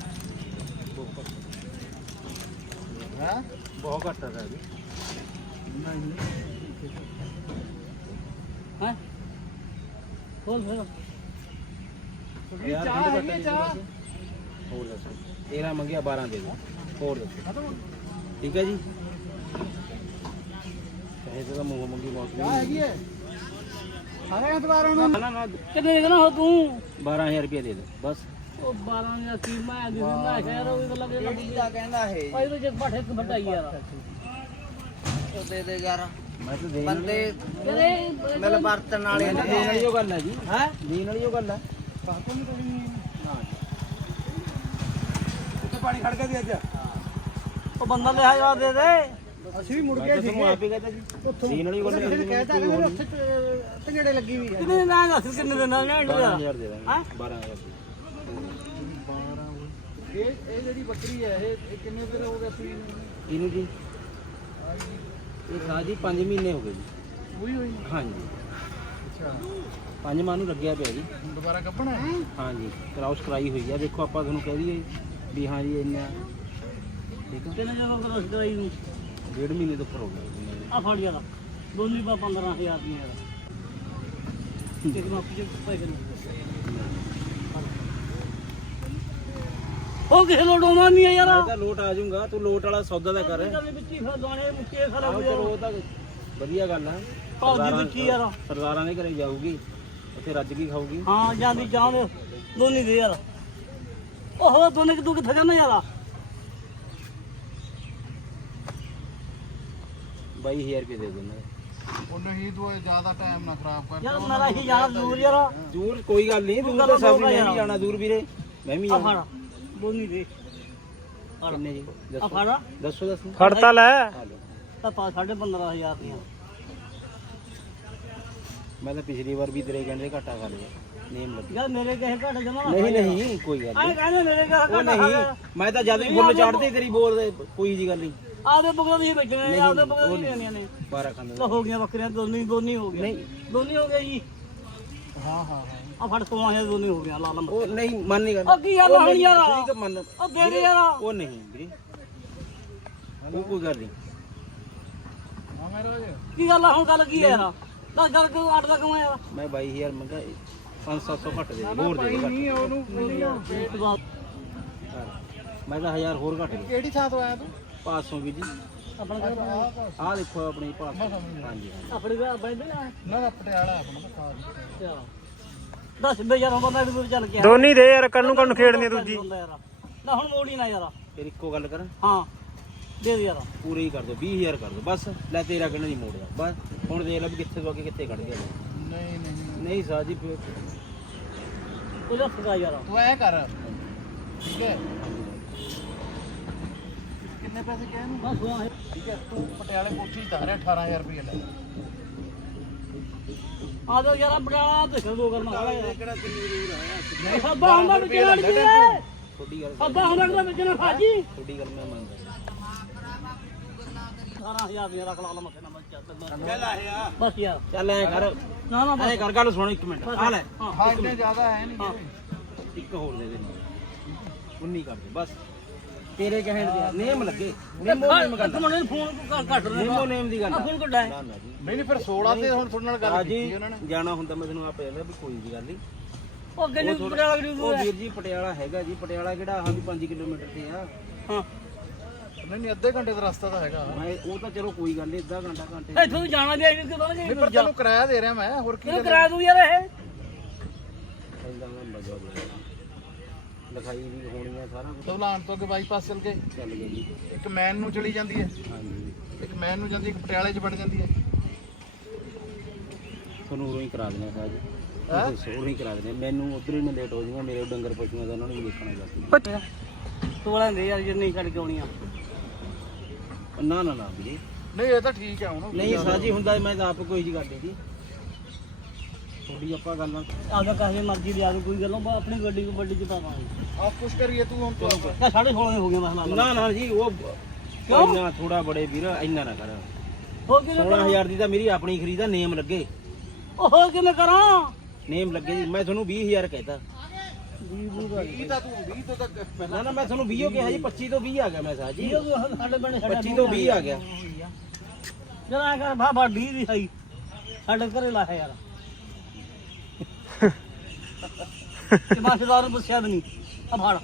ਹੈ ਬਹੁਤ ਘੱਟ ਹੈ ਜੀ ਹੈ ਖੋਲ ਫਿਰ ਚਾਹ ਹੈਗੀ ਚਾਹ ਹੋਰ ਦੱਸੋ ਤੇਰਾਂ ਮੰਗਿਆ ਬਾਰਾਂ ਦੇ ਦੋ ਹੋਰ ਦੱਸੋ ਠੀਕ ਹੈ ਜੀ ਪੈਸੇ ਤਾਂ ਮੂੰਹ ਮੰਗੀ ਬਹੁਤ ਚਾਹ ਹੈਗੀ ਹੈ ਸਾਰੇ ਐਤਵਾਰ ਨੂੰ ਨਾ ਨਾ ਕਿੰਨੇ ਦੇਣਾ ਹੋ ਤੂੰ ਬਾਰਾਂ ਹਜ਼ਾਰ ਰੁਪਏ ਦੇ ਦੇ ਬਸ ਉਹ ਬਾਰਾਂ ਦੀਆਂ ਕੀਮਾਂ ਦੀ ਮੈਂ ਸ਼ਹਿਰ ਉਹ ਗੱਲ ਦੇ ਕਿਹੜੀ ਦਾ ਕਹਿੰਦਾ ਇਹ ਭਾਈ ਉਹ ਜੇ ਬਾਠੇ ਇੱਕ ਵੱਡਾ ਯਾਰ ਉਹ ਦੇ ਦੇ ਯਾਰ ਮੈਂ ਤਾਂ ਦੇਣ ਬੰਦੇ ਤੇਰੇ ਮਿਲ ਵਰਤਣ ਵਾਲੇ ਨੇ ਦੇਣ ਵਾਲੀ ਉਹ ਗੱਲ ਹੈ ਜੀ ਹੈ ਦੇਣ ਵਾਲੀ ਉਹ ਗੱਲ ਹੈ ਬਾਤੋਂ ਨਹੀਂ ਤੋੜਨੀ ਉੱਤੇ ਪਾਣੀ ਖੜ ਗਿਆ ਦੀ ਅੱਜ ਉਹ ਬੰਦਾ ਲਿਆ ਜਾ ਦੇ ਦੇ ਅਸੀਂ ਵੀ ਮੁੜ ਗਏ ਸੀਗੇ ਆਪੇ ਕਹਤਾ ਜੀ ਸੀਨ ਵਾਲੀ ਗੱਲ ਕਿਸੇ ਨੇ ਕਹਿਤਾ ਕਿ ਉੱਥੇ ਤੰਗੜੇ ਲੱਗੀ ਵੀ ਹੈ ਕਿੰਨੇ ਨਾ ਦੱਸ ਕਿੰਨੇ ਦਿਨਾਂ ਦਾ ਬਾਰਾਂ ਹਜ਼ਾਰ ਦੇ ਦਾਂਗੇ ਹਾਂ ਬਾਰਾਂ ਹਜ਼ਾਰ ਇਹ ਇਹ ਜਿਹੜੀ ਬੱਕਰੀ ਹੈ ਇਹ ਇਹ ਕਿੰਨੇ ਦਿਨ ਹੋ ਗਏ ਸੀ ਇਹਨੂੰ ਜੀ ਇਹ ਸਾਜੀ ਪੰਜ ਮਹੀਨੇ ਹੋ ਗਏ ਜੀ ਪੂਰੀ ਹੋਈ ਹਾਂਜੀ ਅੱਛਾ ਪੰਜ ਮਾਹ ਨੂੰ ਲੱਗਿਆ ਪਿਆ ਜੀ ਹੁਣ ਦੁਬਾਰਾ ਕੱਢਣਾ ਹੈ ਹਾਂਜੀ ਕਰਾਉਸ ਕਰਾਈ ਹੋਈ ਆ ਦੇਖੋ ਆਪਾਂ ਤੁਹਾਨੂੰ ਕਹਿ ਦਈਏ ਵੀ ਹਾਂ ਜੀ ਇੰਨਾ ਠੀਕ ਆ ਕਿੰਨੇ ਜਦੋਂ ਕਰੋ ਦਵਾਈ ਨੂੰ ਡੇਢ ਮਹੀਨੇ ਤੋਂ ਉੱਪਰ ਹੋ ਗਿਆ ਜੀ ਮੇਰੇ। ਆ ਫੜ ਯਾਰ ਦੋਨੀ ਪਾ ਪੰਦਰਾਂ ਹਜ਼ਾਰ ਦੀਆਂ ਯਾਰ ਇੱਕ ਮਾਪੀ ਚ ਪੈਸੇ ਨਹੀਂ ਉਹ ਕਿਸੇ ਲੋੜ ਆਉਣਾ ਨਹੀਂ ਯਾਰ ਮੈਂ ਤਾਂ ਲੋਟ ਆ ਜਾਊਗਾ ਤੂੰ ਲੋਟ ਵਾਲਾ ਸੌਦਾ ਦਾ ਕਰ ਕਦੇ ਵਿੱਚ ਹੀ ਫਿਰ ਦਾਣੇ ਮੁੱਕੇ ਖਰਾਬ ਆਹੋ ਹੋ ਚਲੋ ਜਾਣ ਉਹ ਤਾਂ ਵਧੀਆ ਗੱਲ ਆ ਕਾਲ ਦੀ ਵਿੱਚ ਹੀ ਯਾਰ ਸਰਦਾਰਾਂ ਦੇ ਘਰੇ ਜਾਊਗੀ ਉੱਥੇ ਰੱਜ ਕੇ ਖਾਊਗੀ ਹਾਂ ਜਾਂਦੀ ਚਾਹ ਦੇ ਦੋਨੀ ਦੇ ਯਾਰ ਉਹ ਦੋਨੇ ਕਿ ਤੂੰ ਕਿੱਥੇ ਜਾਣਾ ਯਾਰ ਬਾਈ ਹਜ਼ਾਰ ਰੁਪਏ ਦੇ ਦਿੰਦਾ ਉਹ ਨਹੀਂ ਤੂੰ ਜ਼ਿਆਦਾ ਟਾਈਮ ਨਾ ਖਰਾਬ ਕਰ ਯਾਰ ਮੇਰਾ ਹੀ ਯਾਰ ਦੂਰ ਯਾਰ ਦੂਰ ਕੋਈ ਗੱਲ ਨਹੀਂ ਦੂਰ ਤਾਂ ਸਭ ਨੇ ਵੀ ਜਾਣਾ ਦੂਰ ਵੀਰੇ ਮੈਂ ਵੀ ਆ ਜਾਣਾ ਫੜ ਦੋਨੀ ਦੇ ਕਿੰਨੇ ਜੀ ਆ ਦੱਸੋ ਫੜ ਦੱਸੋ ਦੱਸੋ ਖੜਤਾ ਲੈ ਤਾਂ ਪਾ ਸਾਢੇ ਪੰਦਰਾਂ ਹਜ਼ਾਰ ਦੀਆਂ ਮੈਂ ਤਾਂ ਪਿਛਲੀ ਵਾਰ ਵੀ ਤੇਰੇ ਕਹਿੰਦੇ ਘਾਟਾ ਕਰ ਲਿਆ ਨੇਮ ਲੱਗ ਯਾਰ ਮੇਰੇ ਕਹੇ ਘੱਟ ਜਮਾ ਨਹੀਂ ਨਹੀਂ ਕੋਈ ਗੱਲ ਆਏ ਨਹੀਂ ਕਹਿੰਦੇ ਮੇਰੇ ਕਹੇ ਉਹ ਨਹੀਂ ਮੈਂ ਤਾਂ ਜਦ ਵੀ ਫੁੱਲ ਚਾੜਦੇ ਤੇਰੀ ਬੋਲ ਕੋਈ ਜੀ ਗੱਲ ਨਹੀਂ ਆਪਦੇ ਬੁਗਲਾਂ ਦੀ ਵੇਚਣੇ ਨੇ ਆਪਦੇ ਬੁਗਲਾਂ ਦੀ ਲੈਣੀਆਂ ਨੇ ਬਾਰਾਂ ਖਾਂਦਾ ਤਾਂ ਹੋ ਗਈਆਂ ਬੱਕਰੀਆਂ ਦੋਨੀ ਦੋਨੀ ਹੋ ਗਈਆਂ ਨਹੀਂ ਦੋਨੀ ਹੋ ਗਿਆ ਜੀ ਹਾਂ ਹਾਂ ਹਾਂ ਆ ਫੜ ਸੋਲਾਂ ਹਜ਼ਾਰ ਦੋਨੀ ਹੋ ਗਿਆ ਲਾ ਲਾ ਉਹ ਨਹੀਂ ਮੰਨ ਨਹੀਂ ਗੱਲ ਉਹ ਕੀ ਗੱਲ ਹੁਣ ਯਾਰ ਠੀਕ ਆ, ਮੰਨ ਉਹ ਦੇ ਦੇ ਯਾਰ ਉਹ ਨਹੀਂ ਵੀਰੇ ਉਹ ਕੋਈ ਗੱਲ ਨਹੀਂ ਹਾਂ ਮੇਰਾ ਜੀ ਕੀ ਗੱਲ ਆ ਹੁਣ ਗੱਲ ਕੀ ਹੈ ਯਾਰ ਦਸ ਗੱਲ ਕਿਉਂ ਅੱਠ ਦਾ ਕਿਉਂ ਯਾਰ ਮੈਂ ਬਾਈ ਹਜ਼ਾਰ ਮੰਗਾ ਪੰਜ ਸੱਤ ਸੌ ਘੱਟ ਦੇ ਦੇ ਹੋਰ ਦੇ ਦੇ ਘੱਟ। ਨਹੀਂ ਉਹਨੂੰ ਮੈਂ ਤਾਂ ਹਜ਼ਾਰ ਹੋਰ ਘੱਟ ਦੇ ਕਿਹੜੀ ਥਾਂ ਤੋਂ ਆਇਆ ਤੂੰ ਪਾਸੋਂ ਵੀ ਜੀ ਆਪਣਾ ਘਰ ਆਹ ਦੇਖੋ ਆਪਣੀ ਪਾਸ ਹਾਂਜੀ ਆਪਣੇ ਘਰ ਬੈਠੇ ਨਾ ਨਾ ਨਾ ਪਟਿਆਲਾ ਆਪਣਾ ਤਾਂ ਖਾਸ ਚਲੋ ਦਸ ਬੇ ਯਾਰ ਬੰਦਾ ਵੀ ਦੂਰ ਚੱਲ ਕੇ ਦੋਨੀ ਦੇ ਯਾਰ ਕੰਨੂ ਕੰਨੂ ਖੇਡਣੀ ਦੂਜੀ ਨਾ ਹੁਣ ਮੋੜੀ ਨਾ ਯਾਰ ਫਿਰ ਇੱਕੋ ਗੱਲ ਕਰਾਂ ਹਾਂ ਦੇ ਦੇ ਯਾਰ ਪੂਰੇ ਹੀ ਕਰ ਦੋ ਵੀਹ ਹਜ਼ਾਰ ਕਰ ਦੋ ਬਸ ਲੈ ਤੇਰਾ ਕਿਹੜਾ ਨਹੀਂ ਮੋੜਿਆ ਬਸ ਹੁਣ ਦੇਖ ਲੈ ਵੀ ਕਿੱਥੇ ਤੋਂ ਅੱਗੇ ਕਿੱਥੇ ਕੱਢ ਗਿਆ ਨਹੀਂ ਨਹੀਂ ਨਹੀਂ ਸਾਜੀ ਫਿਰ ਉਹਦਾ ਫਗਾ ਯਾਰ ਤੂੰ ਐ ਕਰ ਠੀਕ ਹੈ ਕਿੰਨੇ ਪੈਸੇ ਕਹੇ ਨੂੰ ਬਸ ਹੋਆ ਹੈ ਠੀਕ ਹੈ ਤੂੰ ਪਟਿਆਲੇ ਕੋਠੀ ਧਾਰ ਰਿਹਾ ਅਠਾਰਾਂ ਹਜ਼ਾਰ ਰੁਪਏ ਲੈ ਆ ਜਾ ਯਾਰ ਬੜਾ ਦੇਖੋ ਦੋ ਕਰ ਮੰਗਾ ਯਾਰ ਕਿਹੜਾ ਕਿੰਨੀ ਦੂਰ ਆਇਆ ਸੱਬਾ ਹੁੰਦਾ ਵਿੱਚ ਲੜ ਗਈ ਥੋੜੀ ਗੱਲ ਸੱਬਾ ਹੁੰਦਾ ਕਿਹਦਾ ਵਿੱਚ ਨਾ ਖਾਜੀ ਥੋੜੀ ਗੱਲ ਮੈਂ ਮੰਨਦਾ ਅਠਾਰਾਂ ਹਜ਼ਾਰ ਦੀ ਰੱਖ ਲਾ ਲਾ ਮੱਥੇ ਨਾਲ ਬਸ ਚੱਲ ਆਇਆ ਬਸ ਯਾਰ ਚੱਲ ਐ ਕਰ ਨਾ ਨਾ ਐ ਕਰ ਗੱਲ ਸੁਣ ਇੱਕ ਮਿੰਟ ਆ ਲੈ ਹਾਂ ਹਾਂ ਇੰਨੇ ਜ਼ਿਆਦਾ ਹੈ ਨਹੀਂ ਇੱਕ ਹੋਰ ਦੇ ਦੇ ਉਨੀ ਕਰ ਦੇ ਬਸ ਤੇਰੇ ਕਹਿਣ ਦੇ ਨੇਮ ਲੱਗੇ ਨੇਮੋ ਨੇਮ ਇੱਕ ਗੱਲ ਮੁੰਡੇ ਨੂੰ ਫੋਨ ਕੱਟ ਰਹੇ ਨੇਮੋ ਨੇਮ ਦੀ ਗੱਲ ਆ ਫੋਨ ਕੱਢਾ ਨਾ ਨਾ ਜੀ ਨਹੀਂ ਨਹੀਂ ਫਿਰ ਸੋਲਾਂ ਤੇ ਹੁਣ ਤੁਹਾਡੇ ਨਾਲ ਗੱਲ ਰਾਜੀ ਕੀਤੀ ਉਹਨਾਂ ਨੇ ਜਾਣਾ ਹੁੰਦਾ ਮੈਂ ਤੈਨੂੰ ਆਪੇ ਕਹਿੰਦਾ ਵੀ ਕੋਈ ਦੀ ਗੱਲ ਨਹੀਂ ਉਹ ਕਹਿੰਦੇ ਪਟਿਆਲਾ ਗਰੀ ਉਹ ਵੀਰ ਜੀ ਪਟਿਆਲਾ ਹੈਗਾ ਜੀ ਪਟਿਆਲਾ ਕਿਹੜਾ ਆਹ ਵੀ ਪੰਜ ਕਿਲੋਮੀਟਰ ਤੇ ਆ ਹਾਂ ਨਹੀਂ ਨਹੀਂ ਅੱਧੇ ਘੰਟੇ ਦਾ ਰਸਤਾ ਤਾਂ ਹੈਗਾ ਮੈਂ ਉਹ ਤਾਂ ਚਲੋ ਕੋਈ ਗੱਲ ਨਹੀਂ ਅੱਧਾ ਘੰਟਾ ਘੰਟੇ ਇੱਥੋਂ ਤੋਂ ਜਾਣਾ ਜਾਈ ਕਿ ਪਤਾ ਨਹੀਂ ਪਰ ਤੈਨੂੰ ਕਿਰਾਇਆ ਦੇ ਰਿਹਾ ਮੈਂ ਹੋਰ ਕੀ ਨਹੀਂ ਕਰਾ ਦੂੰ ਯਾਰ ਇਹ ਇੰਦਾ ਦਾ ਮਜ਼ਾ ਆ ਲਿਖਾਈ ਵੀ ਹੋਣੀ ਆ ਸਾਰਾ ਕੁਝ ਤਵਲਾਨ ਤੋਂ ਅੱਗੇ ਬਾਈਪਾਸ ਚੱਲ ਕੇ ਚੱਲ ਗਿਆ ਜੀ ਇੱਕ ਮੈਨ ਨੂੰ ਚਲੀ ਜਾਂਦੀ ਹੈ ਹਾਂਜੀ ਇੱਕ ਮੈਨ ਨੂੰ ਜਾਂਦੀ ਇੱਕ ਪਟਿਆਲੇ 'ਚ ਵੜ ਜਾਂਦੀ ਹੈ ਤੁਹਾਨੂੰ ਉਰੋਂ ਹੀ ਕਰਾ ਦੇਣਾ ਸਾਜ ਸੋਰ ਹੀ ਕਰਾ ਦੇਣਾ ਮੈਨੂੰ ਉਧਰ ਹੀ ਮੈਂ ਲੇਟ ਹੋ ਜਾਊਗਾ ਮੇਰੇ ਡੰਗਰ ਪਸ਼ੂਆਂ ਦਾ ਉਹਨਾਂ ਨੂੰ ਵੀ ਦੇਖਣਾ ਜਾ ਤੋਲਾਂ ਦੇ ਯਾਰ ਜੇ ਨਹੀਂ ਛੱਡ ਕੇ ਆਉਣੀਆਂ ਨਾ ਨਾ ਨਾ ਵੀਰੇ ਨਹੀਂ ਇਹ ਤਾਂ ਠੀਕ ਹੈ ਹੁਣ ਨਹੀਂ ਸਾਜੀ ਹੁੰਦਾ ਮੈਂ ਤਾਂ ਆਪ ਕੋਈ ਜੀ ਕਰਦੇ ਜੀ ਥੋੜੀ ਆਪਾਂ ਗੱਲਾਂ ਆਪਦਾ ਕਹੇ ਮਰਜ਼ੀ ਦੇ ਆ ਕੇ ਕੋਈ ਗੱਲੋਂ ਆਪਣੀ ਗੱਡੀ ਕੋ ਵੱਡੀ ਚ ਪਾਵਾਂਗੇ ਆਪ ਕੁਛ ਕਰੀਏ ਤੂੰ ਹੁਣ ਤੋਂ ਤਾਂ ਸਾਢੇ ਸੋਲਾਂ ਦੇ ਹੋ ਗਏ ਮਸਲਾ ਨਾ ਨਾ ਜੀ ਉਹ ਇੰਨਾ ਥੋੜਾ ਬੜੇ ਵੀਰ ਇੰਨਾ ਨਾ ਕਰ ਹੋ ਕਿਵੇਂ ਸੋਲਾਂ ਹਜ਼ਾਰ ਦੀ ਤਾਂ ਮੇਰੀ ਆਪਣੀ ਖਰੀਦਾ ਨੇਮ ਲੱਗੇ ਉਹ ਹੋ ਕਿਵੇਂ ਕਰਾਂ ਨੇਮ ਲੱਗੇ ਜੀ ਮੈਂ ਤੁਹਾਨੂੰ ਵੀਹ ਹਜ਼ਾਰ ਕਹਿਤਾ ਵੀਹ ਤਾਂ ਤੂੰ ਵੀਹ ਤੋਂ ਤੱਕ ਨਾ ਨਾ ਮੈਂ ਤੁਹਾਨੂੰ ਵੀਹ ਕਿਹਾ ਜੀ ਪੱਚੀ ਤੋਂ ਵੀਹ ਆ ਗਿਆ ਮੈਂ ਸਾਜੀ ਇਹ ਸਾਡੇ ਪਿੰਡ ਸਾਡਾ ਪੱਚੀ ਤੋਂ ਵੀਹ ਆ ਗਿਆ ਜਰਾ ਕਰ ਬਾਬਾ ਵੀਹ ਦੀ ਸਹੀ ਸਾਡੇ ਘਰੇ ਲਾਇਆ ਯਾਰ ਤੇ ਮਾਸੇਦਾਰ ਨੂੰ ਪੁੱਛਿਆ ਵੀ ਨਹੀਂ ਆ ਫੜ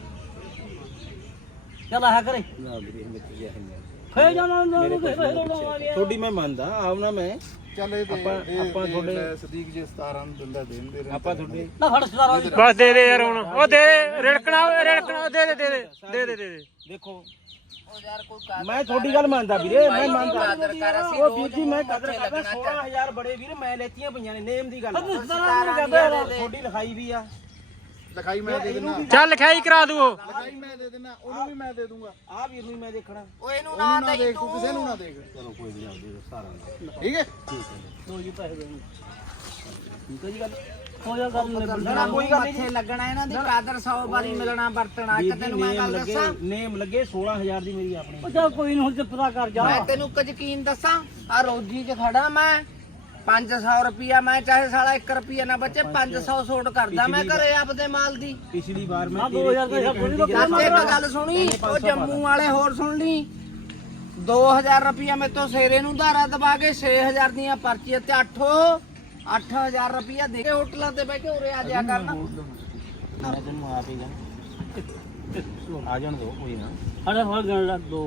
ਚੱਲ ਆਇਆ ਕਰੇ ਨਾ ਵੀਰੇ ਮਿੱਟੀ ਜਿਹਾ ਹੈ ਫੇਰ ਜਾਣਾ ਨਾ ਕਿਸੇ ਲੋੜਾਂ ਵਾਲੀ ਤੁਹਾਡੀ ਮੈਂ ਮੰਨਦਾ ਆਉਣਾ ਮੈਂ ਚੱਲ ਇਹ ਆਪਾਂ ਆਪਾਂ ਤੁਹਾਡੇ ਸਦੀਕ ਜੀ ਸਤਾਰਾਂ ਨੂੰ ਦਿੰਦਾ ਦੇਣ ਦੇ ਆਪਾਂ ਤੁਹਾਡੇ ਨਾ ਫੜ ਸਦਾਰਾ ਦੀ ਬਸ ਦੇ ਦੇ ਯਾਰ ਹੁਣ ਉਹ ਦੇ ਰੜਕਣਾ ਰੜਕਣਾ ਦੇ ਦੇ ਦੇ ਦੇ ਦੇ ਦੇ ਦੇ ਦੇਖੋ ਉਹ ਯਾਰ ਕੋਈ ਮੈਂ ਤੁਹਾਡੀ ਗੱਲ ਮੰਨਦਾ ਵੀਰੇ ਮੈਂ ਮੰਨਦਾ ਕਾਦਰ ਕਰ ਅਸੀਂ ਉਹ ਵੀਰ ਜੀ ਮੈਂ ਕਦਰ ਕਰਦਾ ਸੋਲਾਂ ਹਜ਼ਾਰ ਬੜੇ ਵੀਰ ਮੈਂ ਲੈਤੀਆਂ ਪਈਆਂ ਨੇ ਨੇਮ ਦੀ ਗੱਲ ਆ। ਸਦਾਰਾ ਨੂੰ ਕਹਿੰਦਾ ਯਾਰ ਤੁਹਾਡੀ ਲਿਖਾਈ ਵੀ ਆ ਲਿਖਾਈ ਮੈਂ ਦੇ ਦਿੰਦਾ ਚੱਲ ਲਿਖਾਈ ਕਰਾ ਦੂ ਉਹ ਲਿਖਾਈ ਮੈਂ ਦੇ ਦਿੰਦਾ ਉਹਨੂੰ ਵੀ ਮੈਂ ਦੇ ਦੂੰਗਾ ਆ ਵੀਰ ਨੂੰ ਮੈਂ ਦੇਖਣਾ ਉਹ ਇਹਨੂੰ ਉਹਨੂੰ ਨਾ ਨਾ ਦੇਈ ਦੇਖ ਤੂੰ ਕਿਸੇ ਨੂੰ ਤੂੰ ਨਾ ਦੇਖ ਚਲੋ ਕੋਈ ਨਹੀਂ ਦੇ ਸਾਰਾ ਠੀਕ ਹੈ ਦੋ ਜੀ ਪੈਸੇ ਦੇ ਠੀਕ ਹੈ ਜੀ ਗੱਲ ਹੋ ਜਾ ਗੱਲ ਨਾ ਕੋਈ ਗੱਲ ਨਹੀਂ ਲੱਗਣਾ ਇਹਨਾਂ ਦੀ ਕਾਦਰ ਸੌ ਵਾਰੀ ਮਿਲਣਾ ਵਰਤਣਾ ਇੱਕ ਤੈਨੂੰ ਮੈਂ ਗੱਲ ਦੱਸਾਂ ਨੇਮ ਲੱਗੇ ਸੋਲਾਂ ਹਜ਼ਾਰ ਦੀ ਮੇਰੀ ਆਪਣੀ ਉਹ ਚੱਲ ਕੋਈ ਨਹੀਂ ਹੁਣ ਤੇ ਪਤਾ ਕਰ ਜਾ ਮੈਂ ਤੈਨੂੰ ਕੁਝ ਯਕੀਨ ਦੱਸਾਂ ਆ ਰੋਜੀ 'ਚ ਖੜਾ ਮੈਂ ਪੰਜ ਸੌ ਰੁਪਿਆ ਮੈਂ ਚਾਹੇ ਸਾਲਾ ਇੱਕ ਰੁਪਿਆ ਨਾ ਬਚੇ ਪੰਜ ਸੌ ਸੋਟ ਕਰਦਾ ਮੈਂ ਘਰੇ ਆਪਦੇ ਮਾਲ ਦੀ ਪਿਛਲੀ ਵਾਰ ਮੈਂ ਦੋ ਹਜ਼ਾਰ ਦਾ ਥੋੜੀ ਚਾਚੇ ਇੱਕ ਗੱਲ ਸੁਣੀ ਉਹ ਜੰਮੂ ਵਾਲੇ ਹੋਰ ਸੁਣ ਲਈ ਦੋ ਹਜ਼ਾਰ ਰੁਪਿਆ ਮੇਰੇ ਤੋਂ ਸੇਰੇ ਨੂੰ ਧਾਰਾ ਦਬਾ ਕੇ ਛੇ ਹਜ਼ਾਰ ਦੀਆਂ ਪਰਚੀਆਂ ਤੇ ਅੱਠੋ ਅੱਠ ਹਜ਼ਾਰ ਰੁਪਿਆ ਦੇ ਕੇ ਹੋਟਲਾਂ ਤੇ ਬਹਿ ਕੇ ਉਰੇ ਆ ਜਾ ਕਰਨਾ ਮੈਂ ਤੈਨੂੰ ਆਪ ਹੀ ਜਾਣ ਆ ਜਾਣ ਦੋ ਕੋਈ ਨਾ ਅਰੇ ਹੋਰ ਗਣ ਲਾ ਦੋ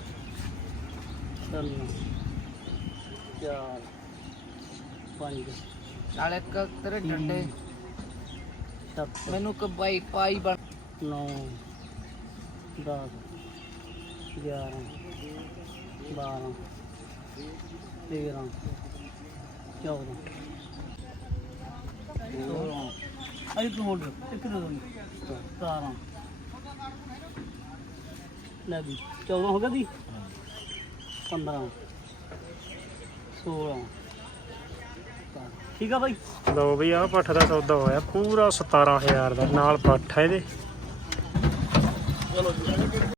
ਤਿੰਨ ਚਾਰ ਪੰਜ ਨਾਲ ਇੱਕ ਤੇਰੇ ਡੰਡੇ ਸੱਤ ਮੈਨੂੰ ਕਬਾਈ ਪਾਈ ਬਣ ਨੌ ਦਸ ਗਿਆਰਾਂ ਬਾਰਾਂ ਤੇਰਾਂ ਚੌਦਾਂ ਸੋਲਾਂ ਅਜੇ ਤੂੰ ਹੋਲਡ ਇੱਕ ਦੇ ਦੋ ਸਤਾਰਾਂ ਲੈ ਵੀ ਚੌਦਾਂ ਹੋ ਗਿਆ ਦੀ ਪੰਦਰਾਂ ਸੋਲਾਂ ਠੀਕ ਆ ਬਾਈ ਲਓ ਬਈ ਆਹ ਪੱਠ ਦਾ ਸੌਦਾ ਹੋਇਆ ਪੂਰਾ ਸਤਾਰਾਂ ਹਜ਼ਾਰ ਦਾ ਨਾਲ ਪੱਠ ਹੈ ਇਹਦੇ